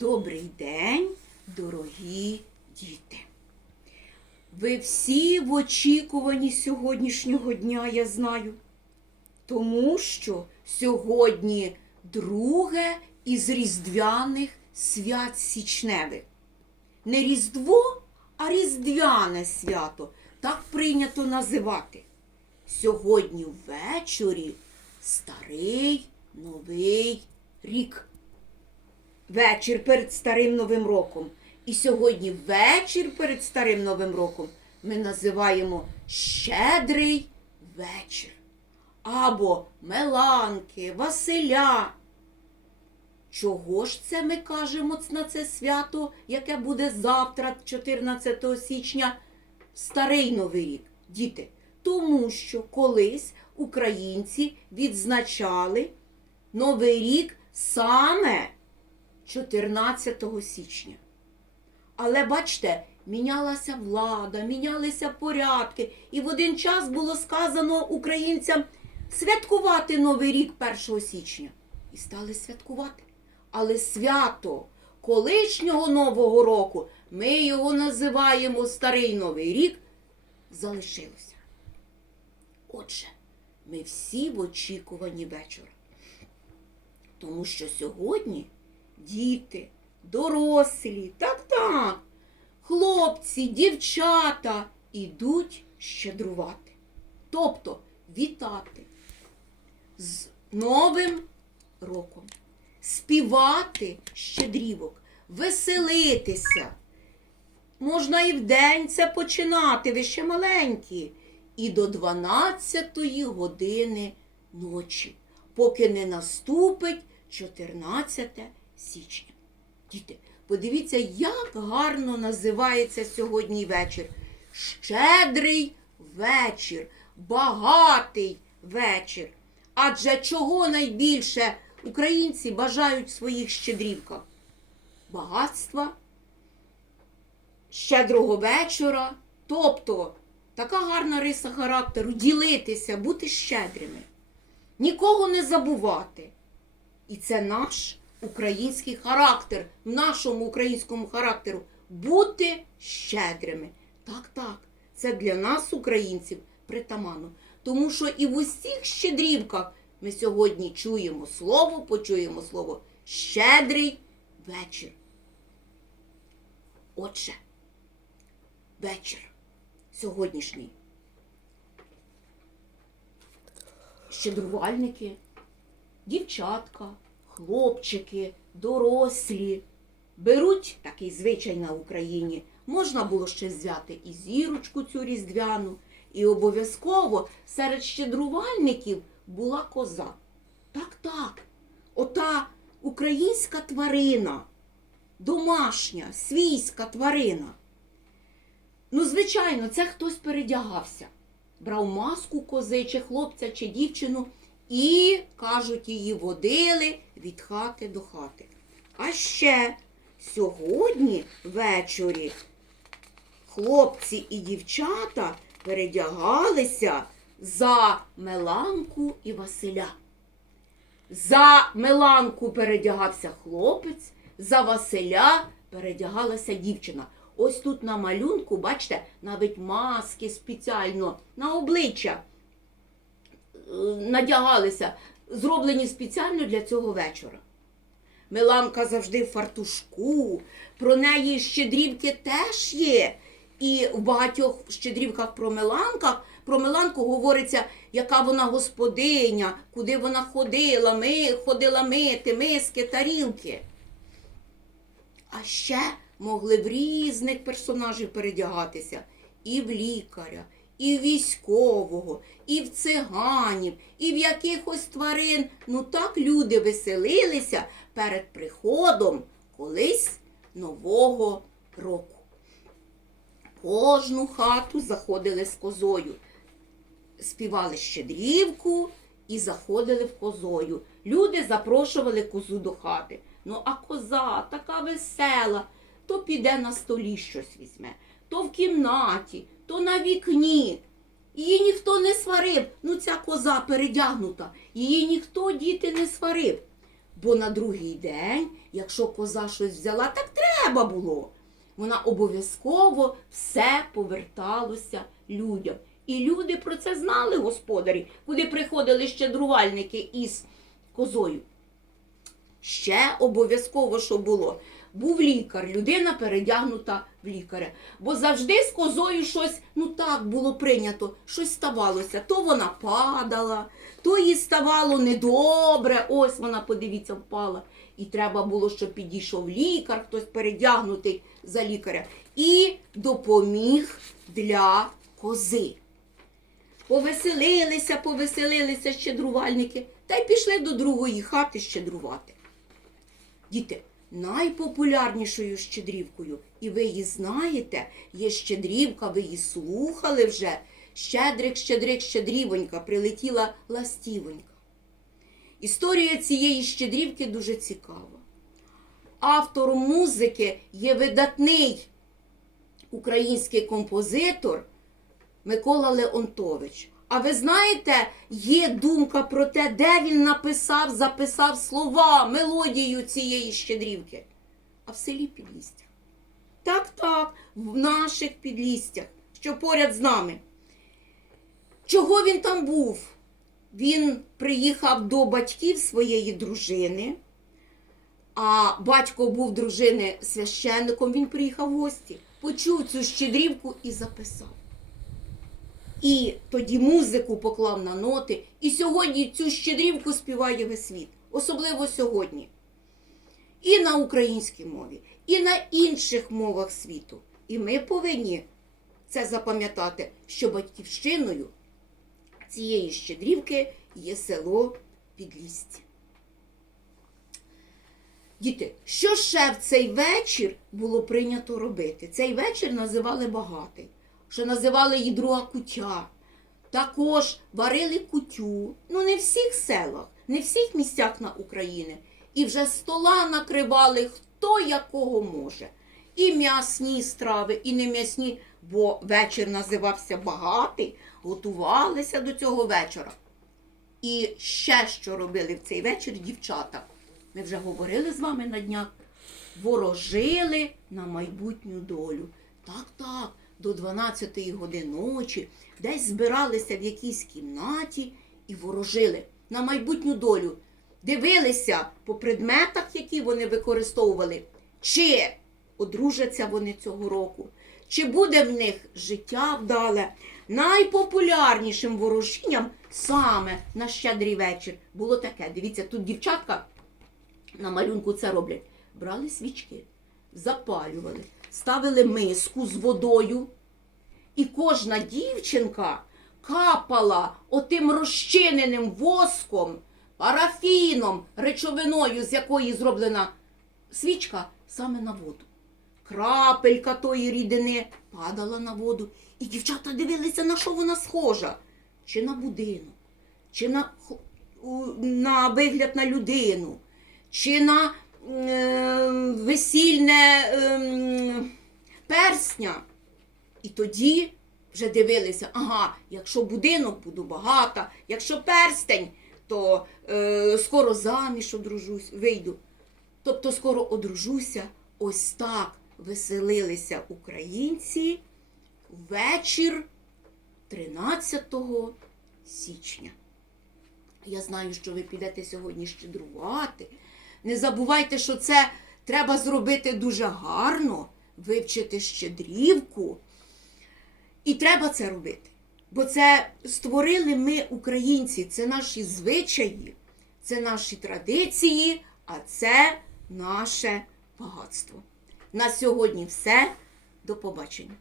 Добрий день, дорогі діти. Ви всі в очікуванні сьогоднішнього дня, я знаю. Тому що сьогодні друге із різдвяних свят січневих. Не Різдво, а Різдвяне свято. Так прийнято називати. Сьогодні ввечері старий новий рік вечір перед Старим Новим роком. І сьогодні вечір перед Старим Новим роком ми називаємо Щедрий вечір. Або Меланки, Василя. Чого ж це ми кажемо на це свято, яке буде завтра, 14 січня, Старий Новий рік? Діти, тому що колись українці відзначали Новий рік саме 14 січня. Але бачите, мінялася влада, мінялися порядки, і в один час було сказано українцям святкувати Новий рік 1 січня. І стали святкувати. Але свято колишнього Нового року, ми його називаємо Старий Новий рік, залишилося. Отже, ми всі в очікуванні вечора. Тому що сьогодні діти, дорослі, так так, хлопці, дівчата ідуть щедрувати. Тобто вітати з Новим роком, співати щедрівок, веселитися. Можна і вдень це починати, ви ще маленькі. І до 12 години ночі, поки не наступить 14 січня. Діти, подивіться, як гарно називається сьогодні вечір. Щедрий вечір, багатий вечір. Адже чого найбільше українці бажають в своїх щедрівках? Багатства, щедрого вечора, тобто така гарна риса характеру ділитися, бути щедрими, нікого не забувати. І це наш український характер, в нашому українському характеру бути щедрими. Так, так, це для нас, українців, притаманно. Тому що і в усіх щедрівках ми сьогодні чуємо слово, почуємо слово щедрий вечір. Отже, вечір сьогоднішній. Щедрувальники, дівчатка, хлопчики, дорослі. Беруть такий звичай на Україні. Можна було ще взяти і зірочку цю різдвяну, і обов'язково серед щедрувальників була коза. Так, так, ота українська тварина, домашня, свійська тварина. Ну, звичайно, це хтось передягався. Брав маску кози, чи хлопця, чи дівчину, і, кажуть, її водили від хати до хати. А ще сьогодні ввечері хлопці і дівчата передягалися за Меланку і Василя. За Меланку передягався хлопець, за Василя передягалася дівчина. Ось тут на малюнку, бачите, навіть маски спеціально на обличчя надягалися, зроблені спеціально для цього вечора. Меланка завжди в фартушку, про неї щедрівки теж є. І в багатьох щедрівках про Меланках, про Меланку говориться, яка вона господиня, куди вона ходила, ми ходила мити, миски, тарілки. А ще могли в різних персонажів передягатися. І в лікаря, і в військового, і в циганів, і в якихось тварин. Ну так люди веселилися перед приходом колись Нового року. Кожну хату заходили з козою. Співали щедрівку і заходили в козою. Люди запрошували козу до хати. Ну, а коза така весела, то піде на столі щось візьме, то в кімнаті, то на вікні. Її ніхто не сварив. Ну, ця коза передягнута. Її ніхто, діти, не сварив. Бо на другий день, якщо коза щось взяла, так треба було. Вона обов'язково все поверталося людям. І люди про це знали, господарі, куди приходили щедрувальники із козою. Ще обов'язково, що було. Був лікар, людина передягнута в лікаря. Бо завжди з козою щось, ну так було прийнято, щось ставалося. То вона падала, то їй ставало недобре. Ось вона, подивіться, впала. І треба було, щоб підійшов лікар, хтось передягнутий за лікаря, і допоміг для кози. Повеселилися, повеселилися щедрувальники, та й пішли до другої хати щедрувати. Діти, найпопулярнішою щедрівкою, і ви її знаєте, є щедрівка, ви її слухали вже. Щедрик, щедрик, щедрівонька, прилетіла ластівонька. Історія цієї щедрівки дуже цікава. Автором музики є видатний український композитор Микола Леонтович. А ви знаєте, є думка про те, де він написав, записав слова, мелодію цієї щедрівки. А в селі Підлістя. Так, так, в наших підлістях, що поряд з нами. Чого він там був? Він приїхав до батьків своєї дружини, а батько був дружини священником, він приїхав в гості, почув цю щедрівку і записав. І тоді музику поклав на ноти. І сьогодні цю щедрівку співає весь світ, особливо сьогодні. І на українській мові, і на інших мовах світу. І ми повинні це запам'ятати, що батьківщиною цієї щедрівки є село Підлістя. Діти, що ще в цей вечір було прийнято робити? Цей вечір називали багатий, що називали друга кутя. Також варили кутю. Ну, не в всіх селах, не в всіх місцях на Україні. І вже стола накривали хто якого може. І м'ясні страви, і не м'ясні, бо вечір називався багатий, готувалися до цього вечора. І ще що робили в цей вечір дівчата. Ми вже говорили з вами на днях. Ворожили на майбутню долю. Так, так, до 12-ї години ночі десь збиралися в якійсь кімнаті і ворожили на майбутню долю. Дивилися по предметах, які вони використовували, чи одружаться вони цього року, чи буде в них життя вдале. Найпопулярнішим ворожінням саме на щедрий вечір було таке. Дивіться, тут дівчатка на малюнку це роблять. Брали свічки, запалювали, ставили миску з водою, і кожна дівчинка капала отим розчиненим воском, парафіном, речовиною, з якої зроблена свічка, саме на воду. Крапелька тої рідини падала на воду, і дівчата дивилися, на що вона схожа. Чи на будинок, чи на, на вигляд на людину, чи на весільне е, персня. І тоді вже дивилися, ага, якщо будинок, буду багата, якщо перстень, то е, скоро заміж одружусь, вийду. Тобто скоро одружуся. Ось так веселилися українці вечір 13 січня. Я знаю, що ви підете сьогодні щедрувати. Не забувайте, що це треба зробити дуже гарно, вивчити щедрівку. І треба це робити. Бо це створили ми, українці, це наші звичаї, це наші традиції, а це наше багатство. На сьогодні все. До побачення.